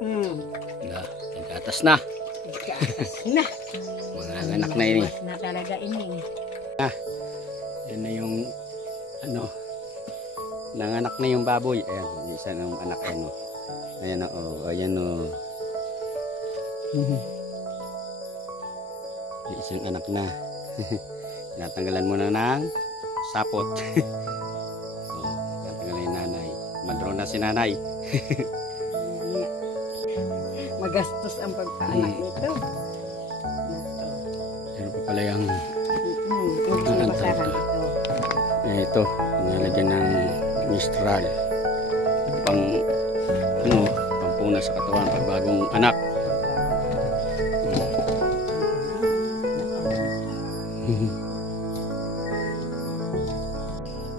Nagatas na. Gatas na. Mga anak na ini. Na talaga ini. Yan na yung ano. Nanganak na yung baboy. Ayan, isa ng anak ano. Ayan o, ayan o. Isang anak na. Natanggalan mo na ng sapot. So, natanggalan yung nanay. Madro na si nanay. Magastos ang pagkaanak nito. Ano pa pala yung basahan ito. ito, nalagyan ng Mistral. Pang ano, pampuna sa katawan pag bagong anak.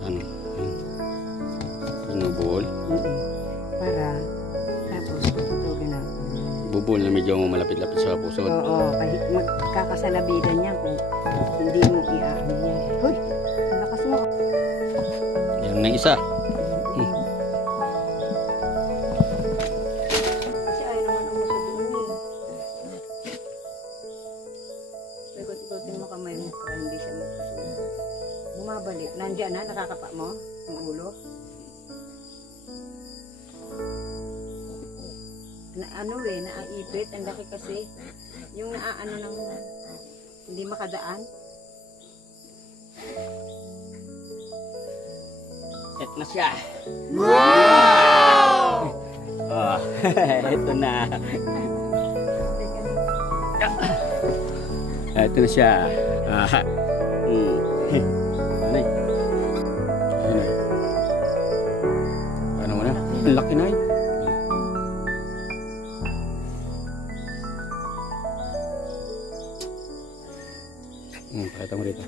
Ano? Binubol? Para tapos ito ginagawa. Bubol na medyo malapit-lapit sa puso. Oo, kahit magkakasalabidan yan kung hindi mo iaano yan. Hoy, lakas mo. Yan na isa. Kasi ayaw naman ang masabihin eh. Ikot-ikotin mo kamay mo para hindi siya magsusunod. Bumabalik. Nandiyan na, nakakapa mo ang ulo. Na ano eh, naaipit, ang laki kasi. Yung naaano ng hindi makadaan. Set na siya. Wow! Oh, ito na. Ito na siya. Ano eh? Ano mo na? Ang laki na eh. Pakita mo dito.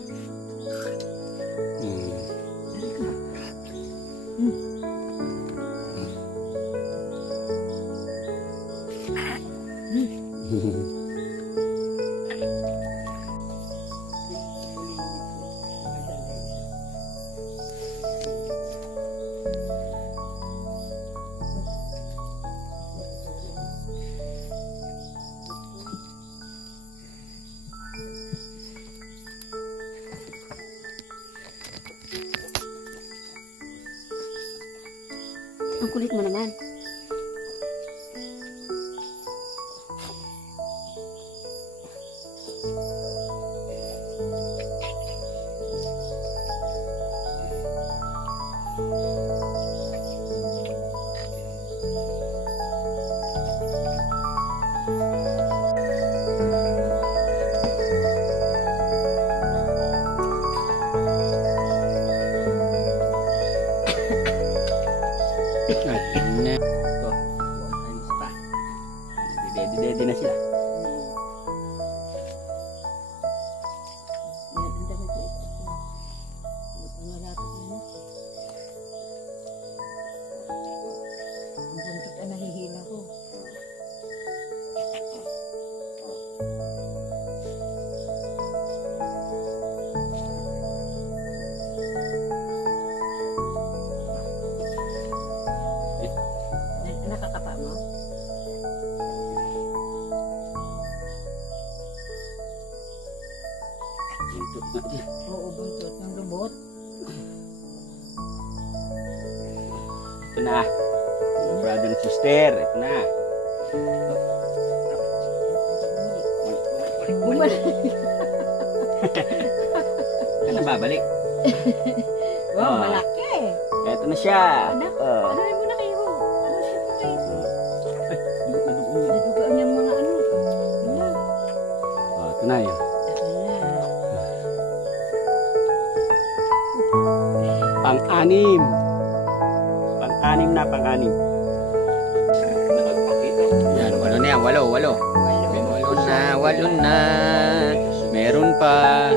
Ang kulit mo naman. Dede na sila. Ang buntot ay nahihila ko. Nakakapa mo? Buntot na din. Oo, buntot ng lubot. Ito na. Brother and sister. Ito na. Bumalik. Ano babalik? Wow, malaki. Ito na siya. Anak, ano mo na kayo? Ano siya po kayo? Nadugaan niyang mga ano. Wala. Ito na yun. Pang-anim. Pang-anim na, pang-anim. Yan, walo na yan, walo. Walo na. Meron pa.